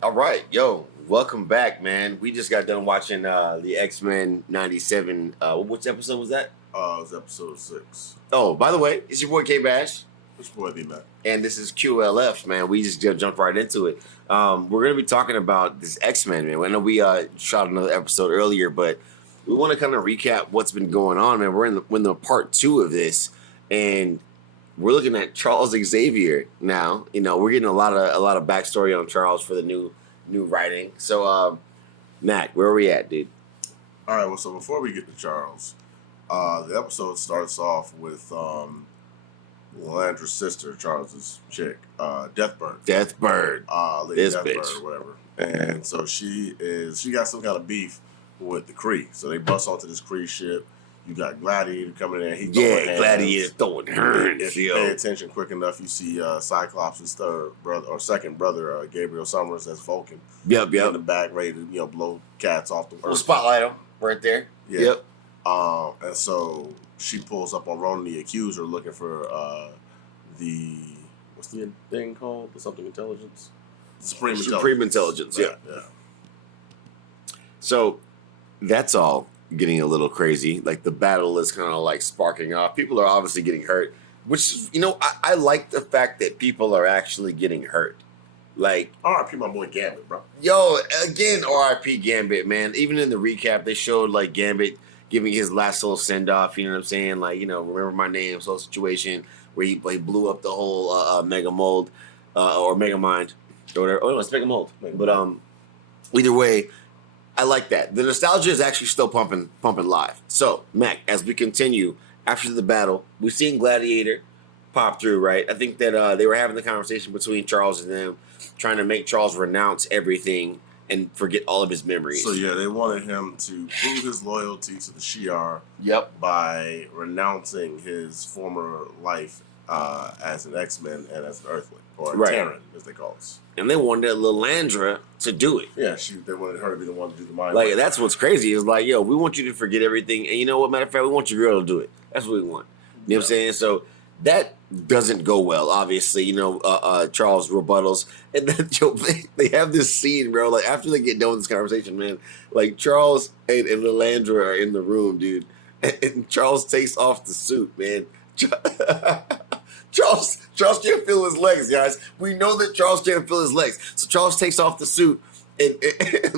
All right, yo, welcome back, man. We just got done watching the Xmen97. Which episode was that? It was episode 6. Oh, by the way, it's your boy K Bash, It's boy D Mac. and this is QLF, man. We just jumped right into it. We're gonna be talking about this X-Men, man. I know we shot another episode earlier, but we want to kind of recap what's been going on, man. We're in the part 2 of this, and we're looking at Charles Xavier now. You know, we're getting a lot of backstory on Charles for the new writing. So, Mac, where are we at, dude? All right, well, so before we get to Charles, the episode starts off with Landra's sister, Charles's chick, Deathbird. Deathbird. Lady This Deathbird bitch. or whatever. And so she got some kind of beef with the Kree. So they bust onto this Kree ship. You got Gladiator coming in. He's throwing hands. Gladiator throwing hands. If you pay attention quick enough, you see Cyclops' third brother or second brother, Gabriel Summers, as Vulcan. Yep. In the back, ready to blow cats off the earth. We'll spotlight him right there. Yeah. Yep. And so she pulls up on Ronan the Accuser, looking for the what's the thing called? The something intelligence. Supreme Intelligence. Yeah. So that's all getting a little crazy. Like the battle is kind of like sparking off. People are obviously getting hurt, which I like the fact that people are actually getting hurt. Like R.I.P. my boy Gambit, bro. Yo, again, R.I.P. Gambit, man. Even in the recap, they showed like Gambit giving his last little send off. You know what I'm saying? Like, remember my name, so situation where he blew up the whole Mega Mold or Mega Mind or whatever. Oh no, it's Mega Mold. But either way, I like that. The nostalgia is actually still pumping live. So, Mac, as we continue after the battle, we've seen Gladiator pop through, right? I think that they were having the conversation between Charles and them, trying to make Charles renounce everything and forget all of his memories. So yeah, they wanted him to prove his loyalty to the Shi'ar. Yep. By renouncing his former life as an X-Men and as an Earthling, or a Terran, as they call us. And they wanted Lilandra to do it. Yeah, they wanted her to be the one to do the mind. Like, that's what's crazy. Is like, yo, we want you to forget everything. And you know what, matter of fact, we want your girl to do it. That's what we want. You know what I'm saying? So that doesn't go well, obviously. Charles rebuttals. And then they have this scene, bro. Like, after they get done with this conversation, man, like, Charles and Lilandra are in the room, dude. And Charles takes off the suit, man. Charles can't feel his legs, guys. We know that Charles can't feel his legs. So Charles takes off the suit, and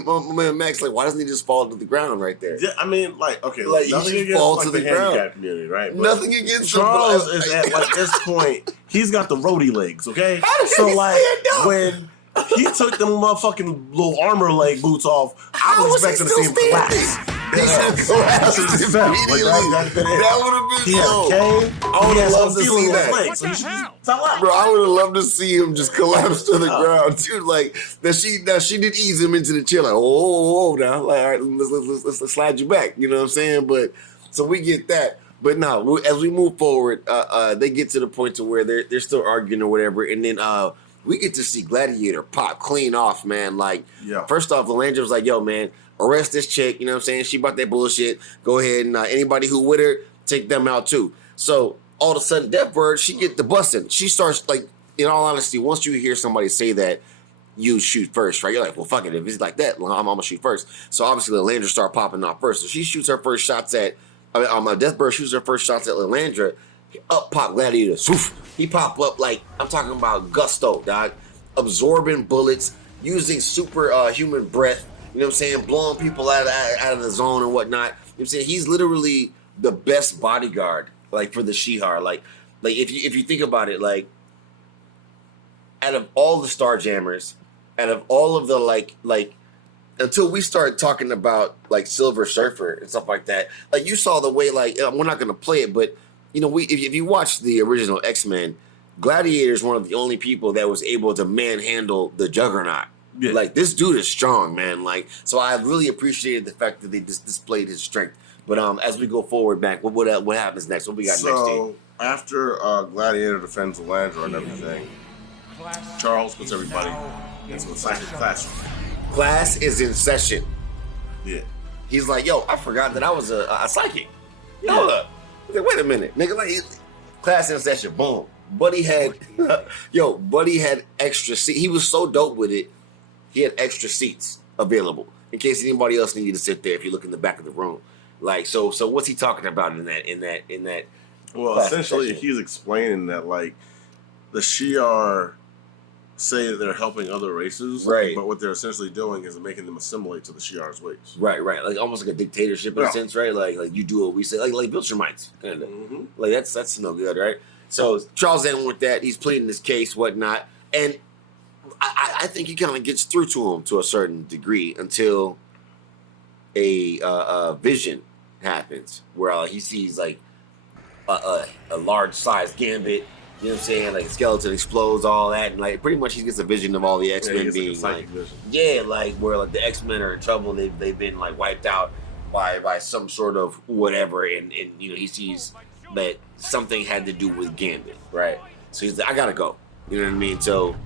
my man Max, like, why doesn't he just fall to the ground right there? Yeah, I mean, like, okay, like, nothing he against fall like, to the ground. handicap community, right? But nothing against Charles is at like this point. He's got the roadie legs, okay? So like when he took them motherfucking little armor leg boots off, I was expecting to see him collapse. He should collapse immediately. That would have been dope. I would have loved to see that. So he fell out. Bro, I would have loved to see him just collapse to the ground, dude. Like she did ease him into the chair, like now, like, all right, let's slide you back. You know what I'm saying? But so we get that. But no, as we move forward, they get to the point to where they're still arguing or whatever, and then we get to see Gladiator pop clean off, man. Like, first off, Lilandra was like, yo, man, arrest this chick, you know what I'm saying? She bought that bullshit. Go ahead and anybody who with her, take them out too. So all of a sudden, Deathbird, she get the busting. She starts, like, in all honesty, once you hear somebody say that, you shoot first, right? You're like, well, fuck it. If it's like that, I'm gonna shoot first. So obviously, Lilandra start popping off first. So she shoots her first shots at, Deathbird shoots her first shots at Lilandra. Up pop Gladiator. Swoof. He pop up like, I'm talking about gusto, dog. Absorbing bullets, using super human breath. You know what I'm saying? Blowing people out of the zone and whatnot. You know what I'm saying? He's literally the best bodyguard, like, for the Shi'ar. Like if you think about it, like, out of all the Starjammers, out of all of the like until we start talking about like Silver Surfer and stuff like that, like, you saw the way, like, we're not gonna play it, but if you watch the original X-Men, Gladiator is one of the only people that was able to manhandle the Juggernaut. Yeah. Like, this dude is strong, man. Like, so I really appreciated the fact that they just displayed his strength. But as we go forward back, what happens next? What we got next? So after Gladiator defends Lilandra and everything, Charles puts everybody into a psychic classroom. Class is in session. Yeah. He's like, yo, I forgot that I was a psychic. Hold up. Wait a minute, nigga. Like, class in session. Boom. Buddy had, Buddy had extra. See, he was so dope with it. he had extra seats available in case anybody else needed to sit there. If you look in the back of the room, like so what's he talking about in that? Well, essentially, he's explaining that like the Shi'ar say that they're helping other races, right? But what they're essentially doing is making them assimilate to the Shi'ar's ways, right? Like almost like a dictatorship in a sense, right? Like you do what we say, like Viltrumites, kind of. Like that's no good, right? So Charles in with that, he's pleading his case, whatnot, and I think he kind of gets through to him to a certain degree until a vision happens where he sees like a large sized gambit. You know what I'm saying? Like skeleton explodes, all that, and like pretty much he gets a vision of all the X-Men being like like where like the X-Men are in trouble. They've been like wiped out by some sort of whatever, and you know he sees that something had to do with Gambit, right? So he's like, I gotta go. You know what I mean? So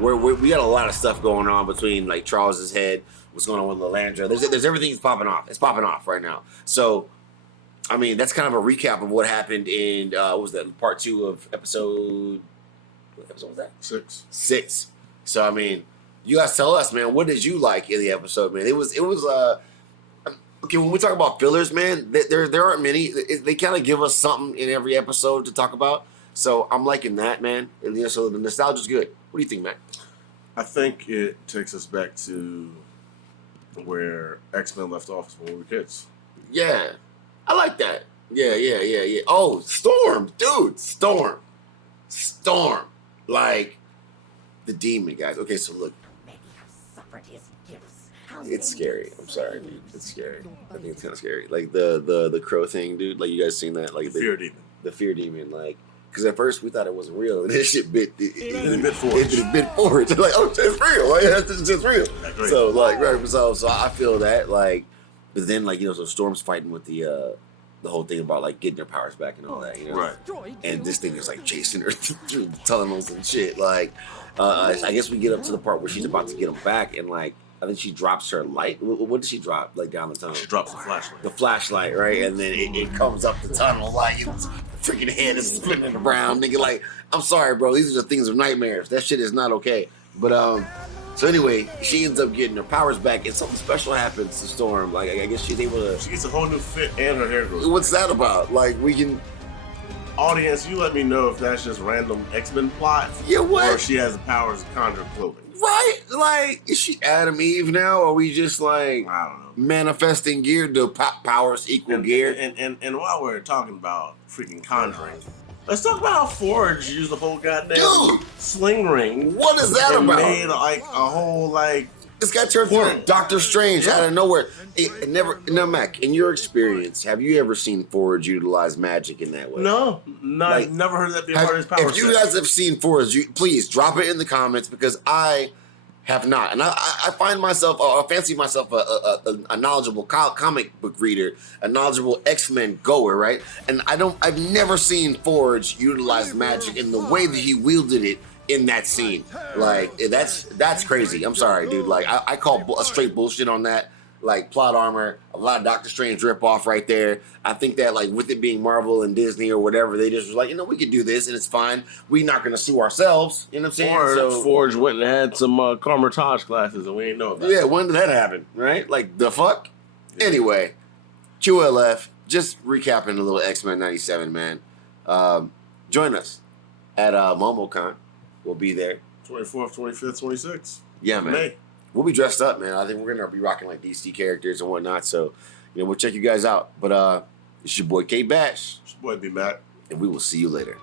we got a lot of stuff going on between like Charles's head, what's going on with Lalandra. There's everything's popping off. It's popping off right now. So I mean, that's kind of a recap of what happened in what was that, part 2 of episode? What episode was that? 6. So I mean, you guys tell us, man, what did you like in the episode, man? It was okay. When we talk about fillers, man, there aren't many. They kind of give us something in every episode to talk about. So I'm liking that, man. And you know, so the nostalgia's good. What do you think, Matt? I think it takes us back to where X-Men left off when we were kids. Yeah. I like that. Yeah. Oh, Storm, dude. Storm. Like the demon, guys. Okay, so look. It's scary. I'm sorry, dude. It's scary. I think it's kind of scary. Like the crow thing, dude. Like you guys seen that? Like the fear demon. The fear demon, like. Because at first we thought it wasn't real, and this shit bit forward. It bit forward. Like, oh, it's real. Like, it's just real. So, like, right. So I feel that, like, but then, like, you know, so Storm's fighting with the whole thing about like getting her powers back and all that, you know. Right. And this thing is like chasing her through tunnels and shit. Like, I guess we get up to the part where she's about to get them back, and like, I think she drops her light. What did she drop? Like down the tunnel. She drops the flashlight. The flashlight, right? And then it comes up the tunnel like it's freaking head is spinning around. Nigga, like, I'm sorry, bro. These are the things of nightmares. That shit is not okay. But so anyway, she ends up getting her powers back, and something special happens to Storm. Like, I guess she's able to. She gets a whole new fit, and her hair grows. What's that about? Like, we can. Audience, you let me know if that's just random X-Men plot. Yeah, what? Or if she has the powers to conjure clothing. Right? Like, is she Adam Eve now? Or are we just like I don't know, manifesting gear to powers equal gear? And while we're talking about freaking conjuring, let's talk about how Forge used the whole goddamn sling ring. What is that about? Made like a whole like. This guy turned into Doctor Strange out of nowhere. Now, Mac, in your experience, have you ever seen Forge utilize magic in that way? No, like, never heard that be part of his power. If you guys have seen Forge, please drop it in the comments because I have not, and I find myself, I fancy myself a knowledgeable comic book reader, a knowledgeable X-Men goer, right? And I've never seen Forge utilize magic in the way that he wielded it in that scene. Like, that's crazy. I'm sorry, dude. Like, I call a straight bullshit on that. Like, plot armor, a lot of Doctor Strange ripoff right there. I think that, like, with it being Marvel and Disney or whatever, they just was like, you know, we could do this and it's fine. We're not going to sue ourselves. You know what I'm saying? Or so, Forge went and had some Carmitage classes and we ain't know about it. Yeah, when did that happen, right? Like, the fuck? Yeah. Anyway, QLF, just recapping a little Xmen97, man. Join us at MomoCon. We'll be there. 24th, 25th, 26th. Yeah, man. May. We'll be dressed up, man. I think we're going to be rocking like DC characters and whatnot. So, you know, we'll check you guys out. But it's your boy K Bash. It's your boy B Mac. And we will see you later.